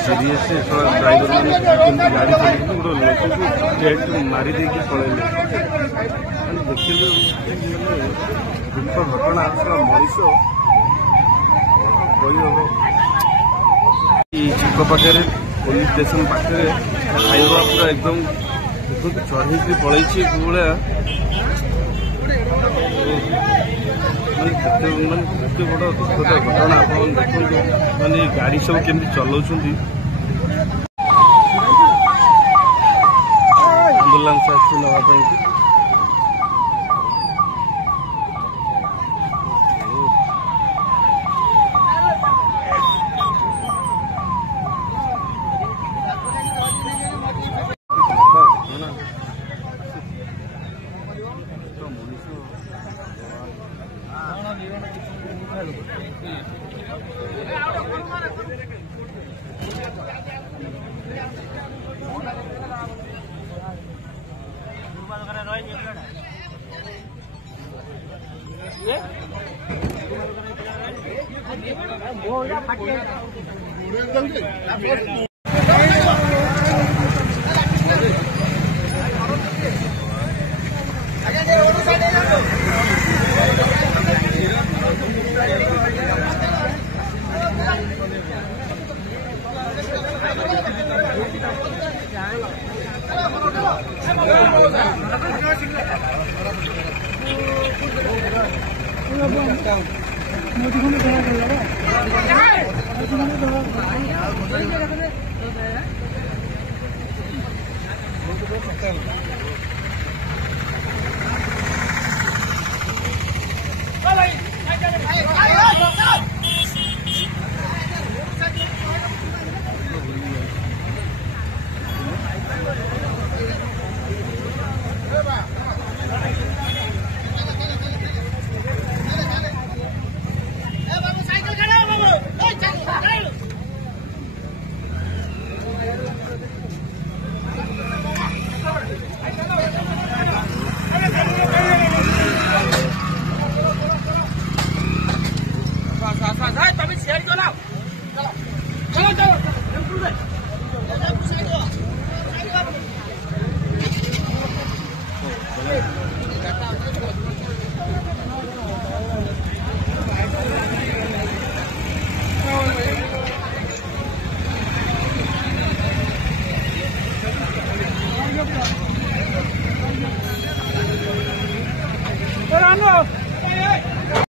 Serious driver मैंने गाड़ी चलते गोटे लोक को जेट मारी देखिए पलैले देखिए दुख घटना मनीष छक पाखे पुलिस स्टेशन पाखे खाଇବା पूरा एकदम देखो चढ़ी पलैसी भाया केते बड़ दुखद घटना आप देखो मैंने गाड़ी सब केमती चलाऊँ ambulance आसपाई Thôi, tôi mới xịn cho nào.